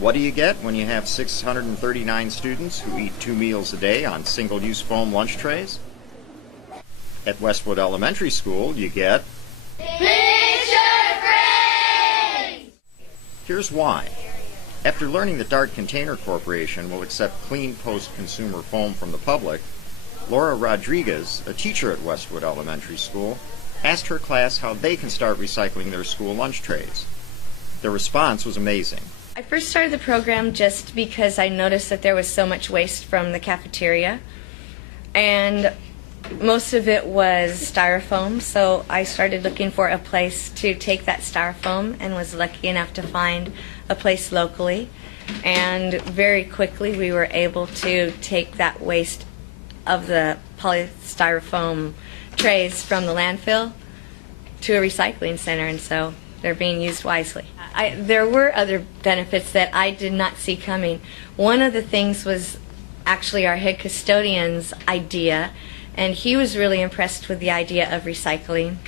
What do you get when you have 639 students who eat 2 meals a day on single-use foam lunch trays? At Westwood Elementary School, you get picture frames! Here's why. After learning that Dart Container Corporation will accept clean post-consumer foam from the public, Laura Rodriguez, a teacher at Westwood Elementary School, asked her class how they can start recycling their school lunch trays. Their response was amazing. I first started the program just because I noticed that there was so much waste from the cafeteria, and most of it was styrofoam, so I started looking for a place to take that styrofoam and was lucky enough to find a place locally, and very quickly we were able to take that waste of the polystyrofoam trays from the landfill to a recycling center, and so they're being used wisely. There were other benefits that I did not see coming. One of the things was actually our head custodian's idea, and he was really impressed with the idea of recycling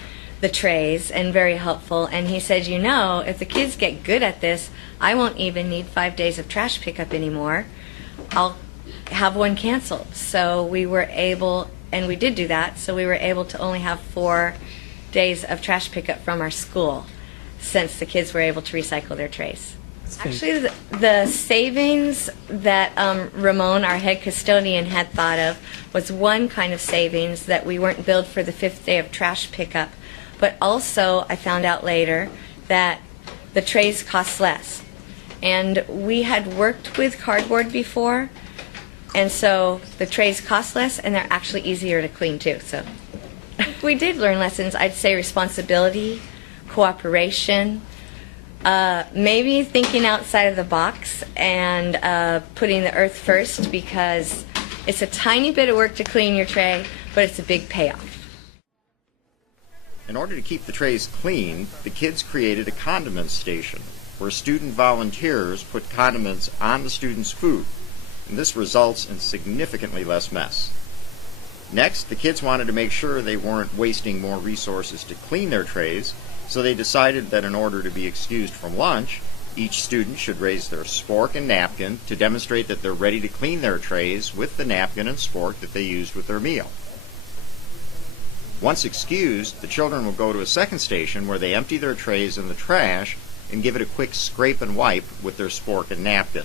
the trays and very helpful. And he said, you know, if the kids get good at this, I won't even need 5 days of trash pickup anymore. I'll have one canceled. So we were able, and we did do that, so we were able to only have 4 days of trash pickup from our school, since the kids were able to recycle their trays. Actually, the savings that Ramon, our head custodian, had thought of was one kind of savings, that we weren't billed for the 5th day of trash pickup, but also I found out later that the trays cost less. And we had worked with cardboard before, and so the trays cost less, and they're actually easier to clean too. So we did learn lessons. I'd say responsibility, cooperation, maybe thinking outside of the box, and putting the earth first, because it's a tiny bit of work to clean your tray, but it's a big payoff. In order to keep the trays clean, the kids created a condiment station where student volunteers put condiments on the students' food, and this results in significantly less mess. Next, the kids wanted to make sure they weren't wasting more resources to clean their trays, so they decided that in order to be excused from lunch, each student should raise their spork and napkin to demonstrate that they're ready to clean their trays with the napkin and spork that they used with their meal. Once excused, the children will go to a second station where they empty their trays in the trash and give it a quick scrape and wipe with their spork and napkin.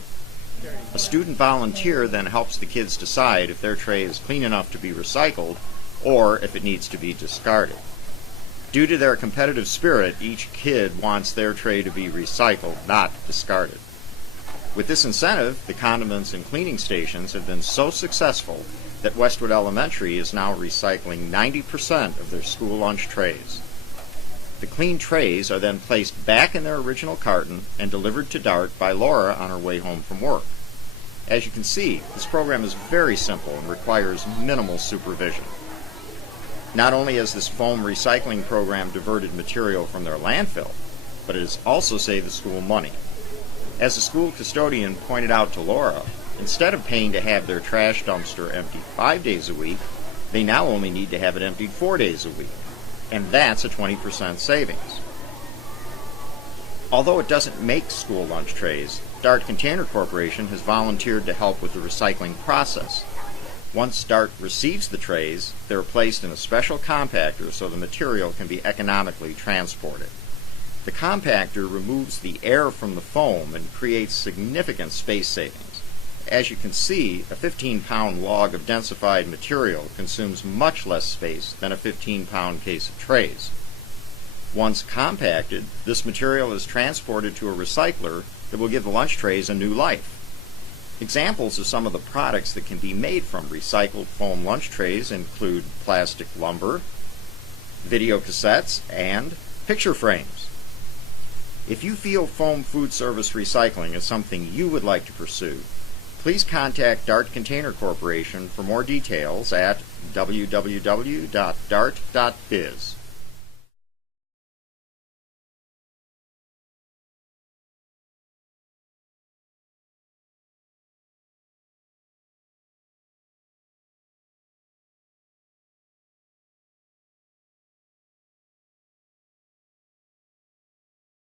A student volunteer then helps the kids decide if their tray is clean enough to be recycled or if it needs to be discarded. Due to their competitive spirit, each kid wants their tray to be recycled, not discarded. With this incentive, the condiments and cleaning stations have been so successful that Westwood Elementary is now recycling 90% of their school lunch trays. The clean trays are then placed back in their original carton and delivered to Dart by Laura on her way home from work. As you can see, this program is very simple and requires minimal supervision. Not only has this foam recycling program diverted material from their landfill, but it has also saved the school money. As the school custodian pointed out to Laura, instead of paying to have their trash dumpster emptied 5 days a week, they now only need to have it emptied 4 days a week. And that's a 20% savings. Although it doesn't make school lunch trays, Dart Container Corporation has volunteered to help with the recycling process. Once Dart receives the trays, they're placed in a special compactor so the material can be economically transported. The compactor removes the air from the foam and creates significant space savings. As you can see, a 15-pound log of densified material consumes much less space than a 15-pound case of trays. Once compacted, this material is transported to a recycler that will give the lunch trays a new life. Examples of some of the products that can be made from recycled foam lunch trays include plastic lumber, video cassettes, and picture frames. If you feel foam food service recycling is something you would like to pursue, please contact Dart Container Corporation for more details at www.dart.biz.